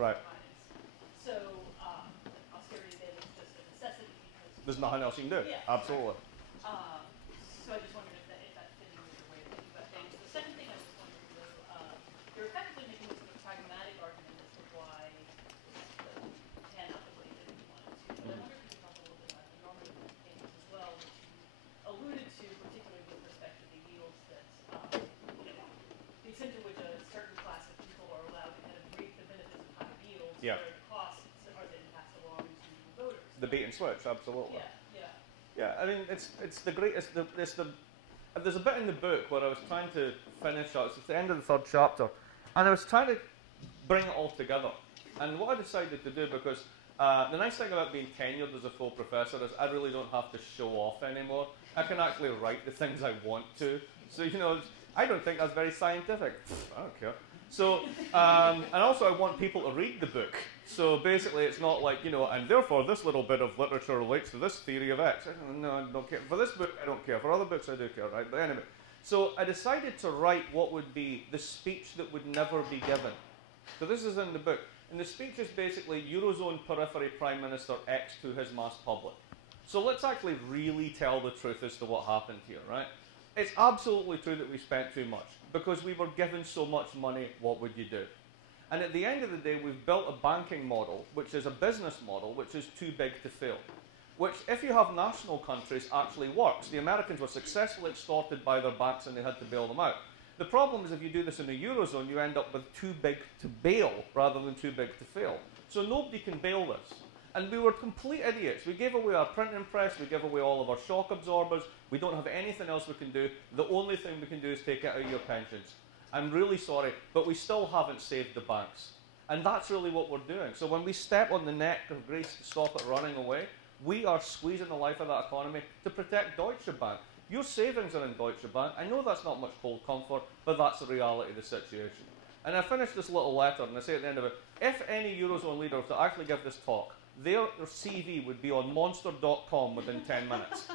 Right. finance. So austerity then is just a necessity because There's nothing else you can do. yeah, Absolutely. right. So I just wondered if that fit in with your way of thinking about things. The second thing I was wondering though, you're effectively making this sort of pragmatic argument as to why the pan out the way that you wanted to. But I wonder if you could talk a little bit about the normative implications as well, which you alluded to, particularly with respect to the yields that, the extent to which a certain class of people are allowed to kind of reap the benefits of high yields, Yeah. where the costs are then passed along to voters. The bait and switch, absolutely. Yeah, yeah. Yeah, I mean, it's the greatest. There's a bit in the book where I was trying to finish out. It's the end of the third chapter, and I was trying to bring it all together. And what I decided to do, because the nice thing about being tenured as a full professor is I really don't have to show off anymore. I can actually write the things I want to. So I don't think that's very scientific. I don't care. So, and also I want people to read the book. So basically it's not like, and therefore this little bit of literature relates to this theory of X. No, I don't care. For this book, I don't care. For other books, I do care, right? But anyway, so I decided to write what would be the speech that would never be given. So this is in the book. And the speech is basically Eurozone periphery Prime Minister X to his mass public. So let's actually really tell the truth as to what happened here, right? It's absolutely true that we spent too much. Because we were given so much money, what would you do? And at the end of the day, we've built a banking model, which is a business model, which is too big to fail. Which, if you have national countries, actually works. The Americans were successfully extorted by their banks and they had to bail them out. The problem is if you do this in the Eurozone, you end up with too big to bail rather than too big to fail. So nobody can bail this. And we were complete idiots. We gave away our printing press, we gave away all of our shock absorbers, we don't have anything else we can do. The only thing we can do is take it out of your pensions. I'm really sorry, but we still haven't saved the banks. And that's really what we're doing. So when we step on the neck of Greece to stop it running away, we are squeezing the life of that economy to protect Deutsche Bank. Your savings are in Deutsche Bank. I know that's not much cold comfort, but that's the reality of the situation. And I finish this little letter, and I say at the end of it, if any Eurozone leader was to actually give this talk, their CV would be on monster.com within 10 minutes.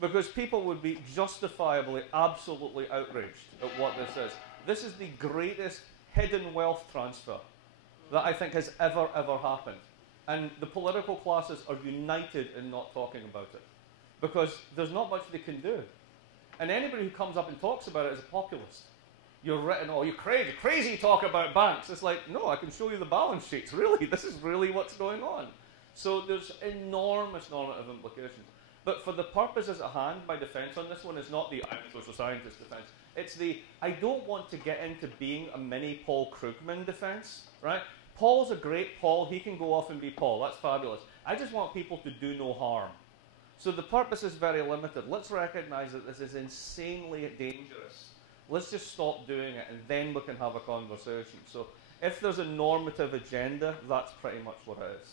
Because people would be justifiably, absolutely outraged at what this is. This is the greatest hidden wealth transfer that I think has ever happened. And the political classes are united in not talking about it. Because there's not much they can do. And anybody who comes up and talks about it is a populist. You're written, oh, you're crazy talk about banks. It's like, no, I can show you the balance sheets. Really, this is really what's going on. So there's enormous normative implications. But for the purposes at hand, my defense on this one is not the I'm a social scientist defense. It's the I don't want to get into being a mini Paul Krugman defense, right? Paul's a great Paul. He can go off and be Paul. That's fabulous. I just want people to do no harm. So the purpose is very limited. Let's recognize that this is insanely dangerous. Let's just stop doing it, and then we can have a conversation. So if there's a normative agenda, that's pretty much what it is.